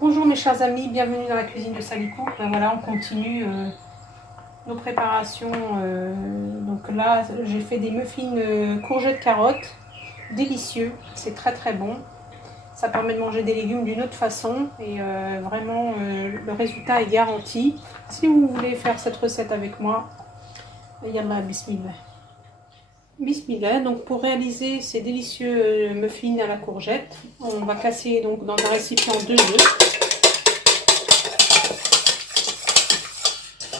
Bonjour mes chers amis, bienvenue dans la cuisine de Sally Cook. Ben voilà, on continue nos préparations. Donc là, j'ai fait des muffins courgettes carottes, délicieux, c'est très très bon. Ça permet de manger des légumes d'une autre façon et vraiment le résultat est garanti. Si vous voulez faire cette recette avec moi, yallah bismillah. Bismillah, donc pour réaliser ces délicieux muffins à la courgette, on va casser donc dans un récipient 2 œufs.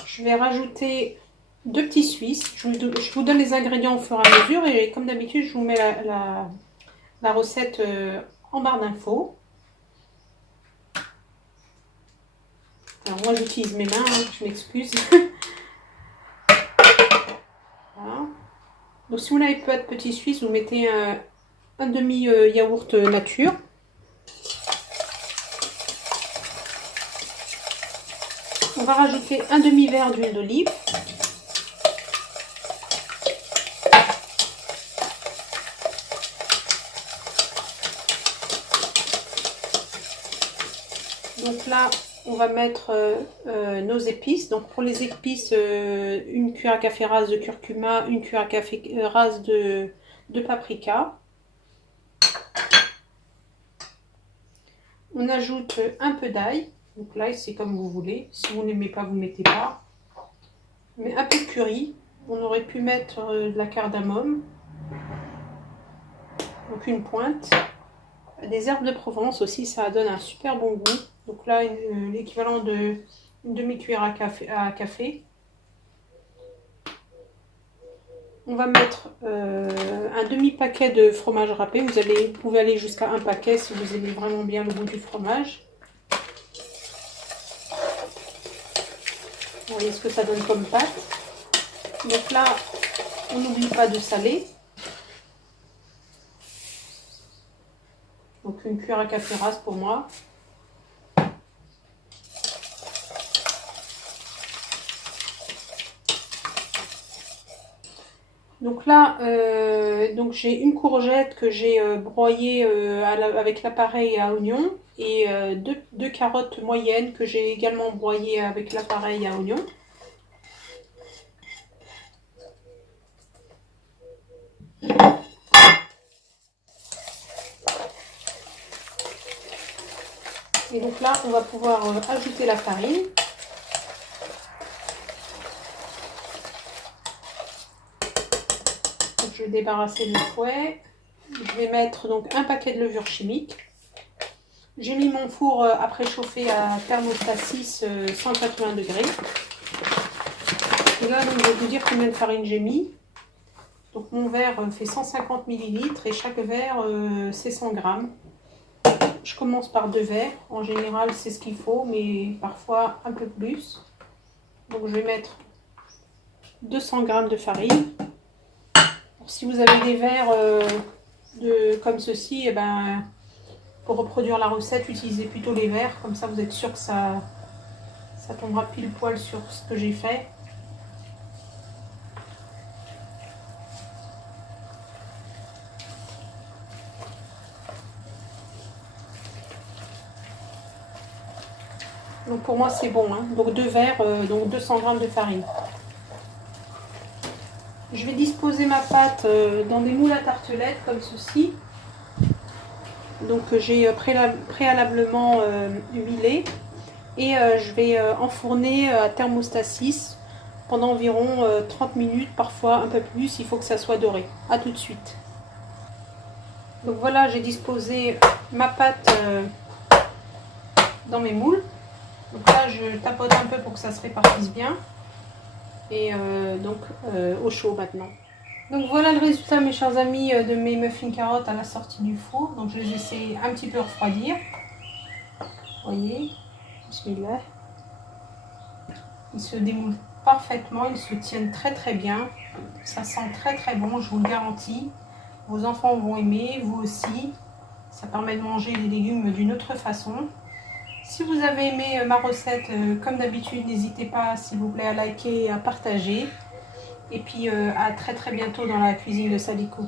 Je vais rajouter 2 petits suisses. Je vous donne les ingrédients au fur et à mesure et comme d'habitude, je vous mets la recette en barre d'infos. Alors moi j'utilise mes mains, hein, je m'excuse. Voilà. Donc si vous n'avez pas de petits suisses, vous mettez un demi yaourt nature. On va rajouter un demi-verre d'huile d'olive. Donc là, on va mettre nos épices. Donc pour les épices, une cuillère à café rase de curcuma, une cuillère à café rase de paprika. On ajoute un peu d'ail. Donc là, c'est comme vous voulez. Si vous n'aimez pas, vous ne mettez pas. Mais un peu de curry. On aurait pu mettre de la cardamome. Donc une pointe. Des herbes de Provence aussi, ça donne un super bon goût. Donc là, l'équivalent de une demi-cuillère à café. On va mettre un demi-paquet de fromage râpé. Vous pouvez aller jusqu'à un paquet si vous aimez vraiment bien le goût du fromage. Vous voyez ce que ça donne comme pâte. Donc là, on n'oublie pas de saler. Donc une cuillère à café rase pour moi. Donc là, j'ai une courgette que j'ai broyée avec l'appareil à oignon et deux carottes moyennes que j'ai également broyées avec l'appareil à oignon. Et donc là, on va pouvoir ajouter la farine. Donc, je vais débarrasser le fouet. Je vais mettre donc un paquet de levure chimique. J'ai mis mon four à préchauffer à thermostat 6 180 degrés. Et là, donc, je vais vous dire combien de farine j'ai mis. Donc mon verre fait 150 ml et chaque verre c'est 100 g. Je commence par 2 verres. En général, c'est ce qu'il faut, mais parfois un peu plus. Donc je vais mettre 200 g de farine. Alors, si vous avez des verres comme ceci, eh ben, pour reproduire la recette, utilisez plutôt les verres. Comme ça, vous êtes sûr que ça tombera pile poil sur ce que j'ai fait. Donc pour moi c'est bon, hein. Donc 2 verres, donc 200 g de farine. Je vais disposer ma pâte dans des moules à tartelettes comme ceci. Donc j'ai préalablement huilé. Et je vais enfourner à thermostat 6 pendant environ 30 minutes, parfois un peu plus, il faut que ça soit doré. A tout de suite. Donc voilà, j'ai disposé ma pâte dans mes moules. Donc là, je tapote un peu pour que ça se répartisse bien. Et au chaud maintenant. Donc voilà le résultat, mes chers amis, de mes muffins carottes à la sortie du four. Donc je les ai laissés un petit peu refroidir. Vous voyez, bismillah. Ils se démoulent parfaitement, ils se tiennent très très bien. Ça sent très très bon, je vous le garantis. Vos enfants vont aimer, vous aussi. Ça permet de manger les légumes d'une autre façon. Si vous avez aimé ma recette, comme d'habitude, n'hésitez pas, s'il vous plaît, à liker et à partager. Et puis à très très bientôt dans la cuisine de Sally Cook.